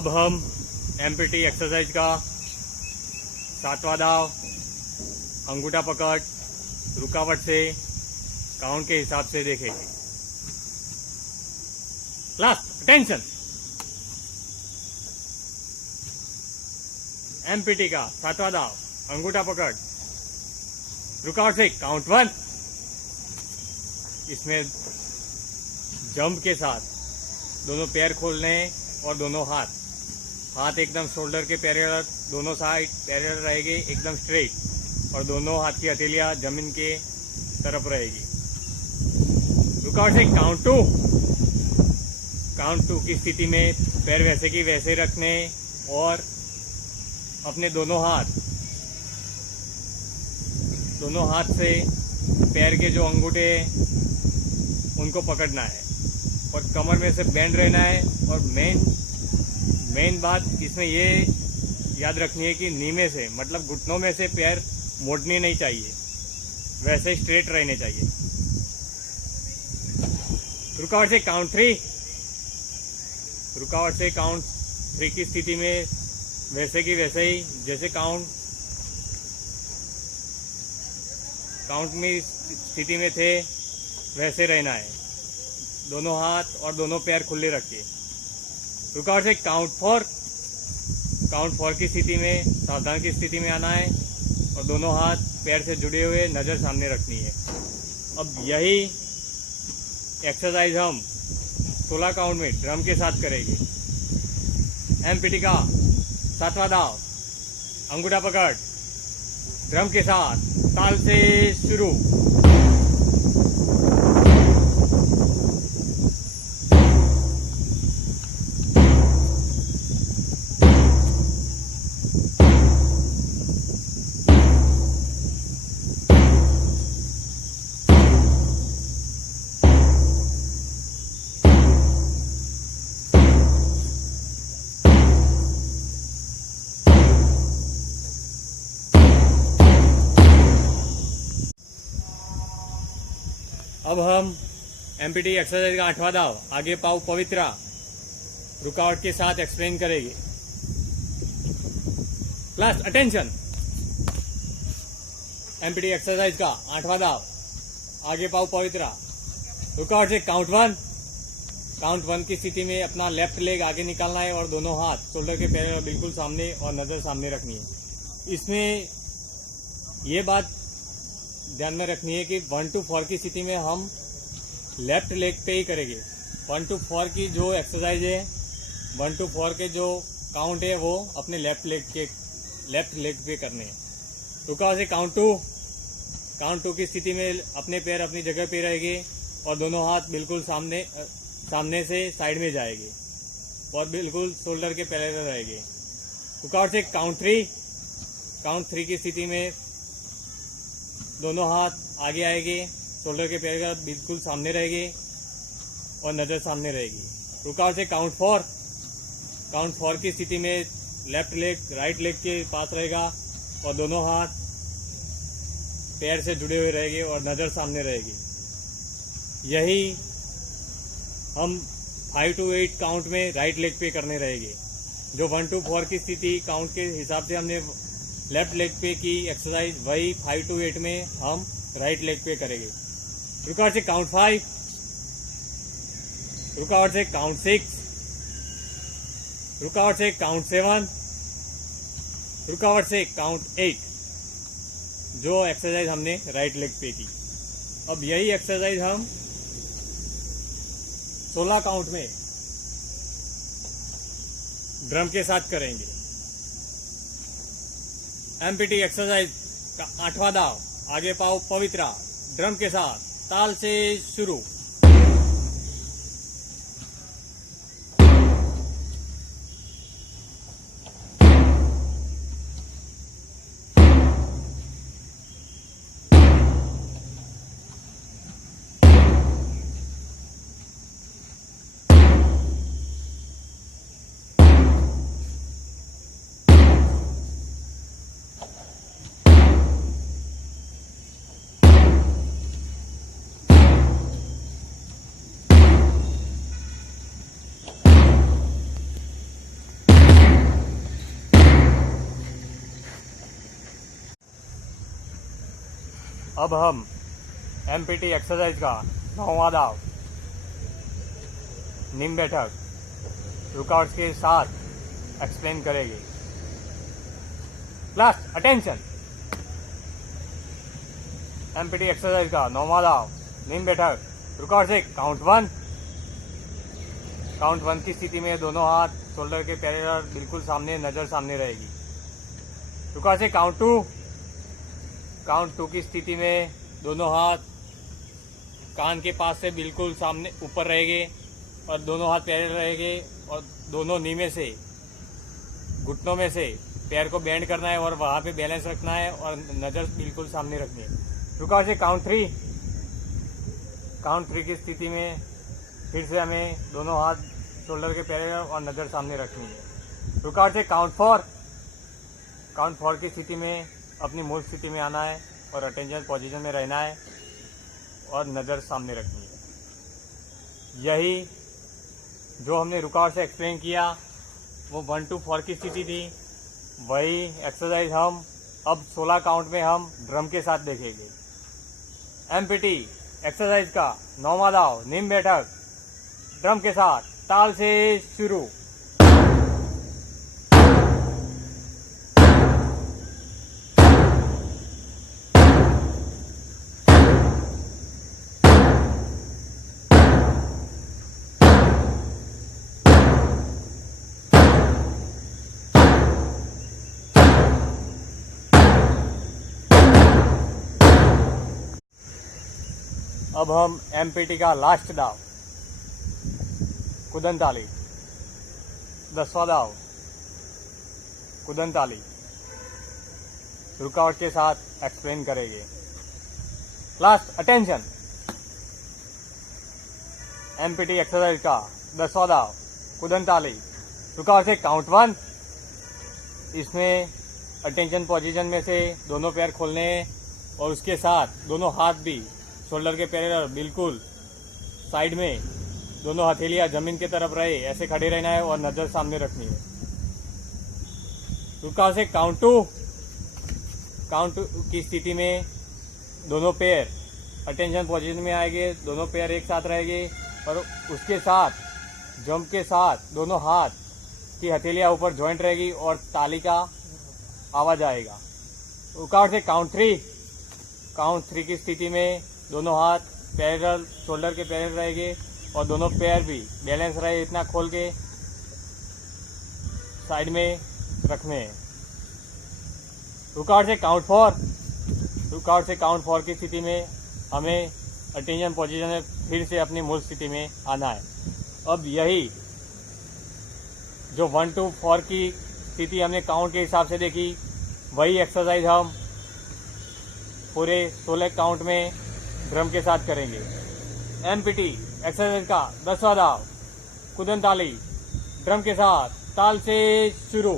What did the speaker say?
अब हम empty exercise का 7वां दाव अंगूठा पकड़ रुकावट से काउंट के हिसाब से देखेंगे। Class attention. एमपीटी का 7वां दाव अंगूठा पकड़ रुकावट से काउंट 1। इसमें जंप के साथ दोनों पैर खोलने और दोनों हाथ एकदम शोल्डर के पैरेलल, दोनों साइड पैरेलल रहेगी एकदम स्ट्रेट और दोनों हाथ की हथेलियां जमीन के तरफ रहेगी। रुकावट से काउंट 2 की स्थिति में पैर वैसे की वैसे रखने और अपने दोनों हाथ से पैर के जो अंगूठे उनको पकड़ना है और कमर में से बैंड रहना है। और मेन बात इसमें ये याद रखनी है कि नी में से मतलब घुटनों में से पैर मोड़ने नहीं चाहिए, वैसे स्ट्रेट रहने चाहिए। रुकावट से काउंट 3 की स्थिति में वैसे की वैसे ही जैसे काउंट में स्थिति में थे वैसे रहना है। दोनों हाथ और दोनों पैर खुले रखिए। रुकावट से काउंट 4 की स्थिति में सावधान की स्थिति में आना है और दोनों हाथ पैर से जुड़े हुए नज़र सामने रखनी है। अब यही एक्सरसाइज हम 16 काउंट में ड्रम के साथ करेंगे। एमपीटी का 7वां दाव अंगूठा पकड़ ड्रम के साथ ताल से शुरू। अब हम एमपीटी एक्सरसाइज का 8वां दाव आगे पाव पवित्रा रुकावट के साथ एक्सप्लेन करेंगे। Class attention. एमपीटी एक्सरसाइज का 8वां दाव आगे पाव पवित्रा रुकावट से काउंट 1 की स्थिति में अपना लेफ्ट लेग आगे निकालना है और दोनों हाथ शोल्डर के पैर बिल्कुल सामने और नजर सामने रखनी है। इसमें ये बात ध्यान में रखनी है कि 1 to 4 की स्थिति में हम लेफ्ट लेग पे ही करेंगे। 1 to 4 की जो एक्सरसाइज है 1 to 4 के जो काउंट है वो अपने लेफ्ट लेग पे करने हैं। रुकावट से काउंट 2 की स्थिति में अपने पैर अपनी जगह पे रहेंगे और दोनों हाथ बिल्कुल सामने से साइड में जाएंगे और बिल्कुल शोल्डर के पैरेलल रहेंगे। रुकावट से काउंट 3 की स्थिति में दोनों हाथ आगे आएंगे, शोल्डर के पैर बिल्कुल सामने रहेंगे और नज़र सामने रहेगी। रुकावट से काउंट 4 की स्थिति में लेफ्ट लेग राइट लेग के पास रहेगा और दोनों हाथ पैर से जुड़े हुए रहेंगे और नज़र सामने रहेगी। यही हम 5 to 8 काउंट में राइट लेग पे करने रहेंगे। जो 1 to 4 की स्थिति काउंट के हिसाब से हमने लेफ्ट लेग पे की एक्सरसाइज वही 5 to 8 में हम राइट लेग पे करेंगे। रुकावट से काउंट 5, रुकावट से काउंट 6, रुकावट से काउंट 7, रुकावट से काउंट 8 जो एक्सरसाइज हमने राइट लेग पे की। अब यही एक्सरसाइज हम 16 काउंट में ड्रम के साथ करेंगे। एमपीटी एक्सरसाइज का 8वां दाव आगे पाव पवित्रा ड्रम के साथ ताल से शुरू। अब हम एमपीटी एक्सरसाइज का 9वां दाव नीम बैठक रुकावट के साथ एक्सप्लेन करेंगे। Class attention. एमपीटी एक्सरसाइज का 9वां दाव नीम बैठक रुकावट से काउंट वन की स्थिति में दोनों हाथ शोल्डर के पैरेलल बिल्कुल सामने, नजर सामने रहेगी। रुकावट से काउंट टू की स्थिति में दोनों हाथ कान के पास से बिल्कुल सामने ऊपर रहेंगे और दोनों हाथ पैरेलल रहेंगे और दोनों नी में से घुटनों में से पैर को बेंड करना है और वहां पे बैलेंस रखना है और नजर बिल्कुल सामने रखनी है। रुकावट से काउंट थ्री की स्थिति में फिर से हमें दोनों हाथ शोल्डर के पैरेलल और नजर सामने रखनी है। रुकावट से काउंट फोर की स्थिति में अपनी मूल स्थिति में आना है और अटेंशन पोजीशन में रहना है और नजर सामने रखनी है। यही जो हमने रुकावट से एक्सप्लेन किया वो 1 to 4 की स्थिति थी। वही एक्सरसाइज हम अब 16 काउंट में हम ड्रम के साथ देखेंगे। एमपीटी एक्सरसाइज का 9वां दाव नीम बैठक ड्रम के साथ ताल से शुरू। अब हम एमपीटी का लास्ट दाव कुदन ताली 10वां दाव कुदन ताली रुकावट के साथ एक्सप्लेन करेंगे। Class attention. एमपीटी एक्सरसाइज का 10वां दाव कुदन ताली रुकावट से काउंट 1। इसमें अटेंशन पोजीशन में से दोनों पैर खोलने हैं और उसके साथ दोनों हाथ भी शोल्डर के पैरेलल बिल्कुल साइड में, दोनों हथेलियां जमीन की तरफ रहे ऐसे खड़े रहना है और नजर सामने रखनी है। रुकावट से काउंट टू की स्थिति में दोनों पैर अटेंशन पोजीशन में आएंगे, दोनों पैर एक साथ रहेंगे और उसके साथ जंप के साथ दोनों हाथ की हथेलियां ऊपर ज्वाइंट रहेगी और ताली का आवाज आएगा। रुकावट से काउंट थ्री की स्थिति में दोनों हाथ पैरेलल शोल्डर के पैरेलल रहेंगे और दोनों पैर भी बैलेंस रहे इतना खोल के साइड में रखने हैं। रुकावट से काउंट 4 की स्थिति में हमें अटेंशन पोजीशन में फिर से अपनी मूल स्थिति में आना है। अब यही जो 1 to 4 की स्थिति हमने काउंट के हिसाब से देखी, वही एक्सरसाइज हम पूरे 16 काउंट में ड्रम के साथ करेंगे। एमपीटी एक्सरसाइज का 10वां दाव कुदन ताली ड्रम के साथ ताल से शुरू।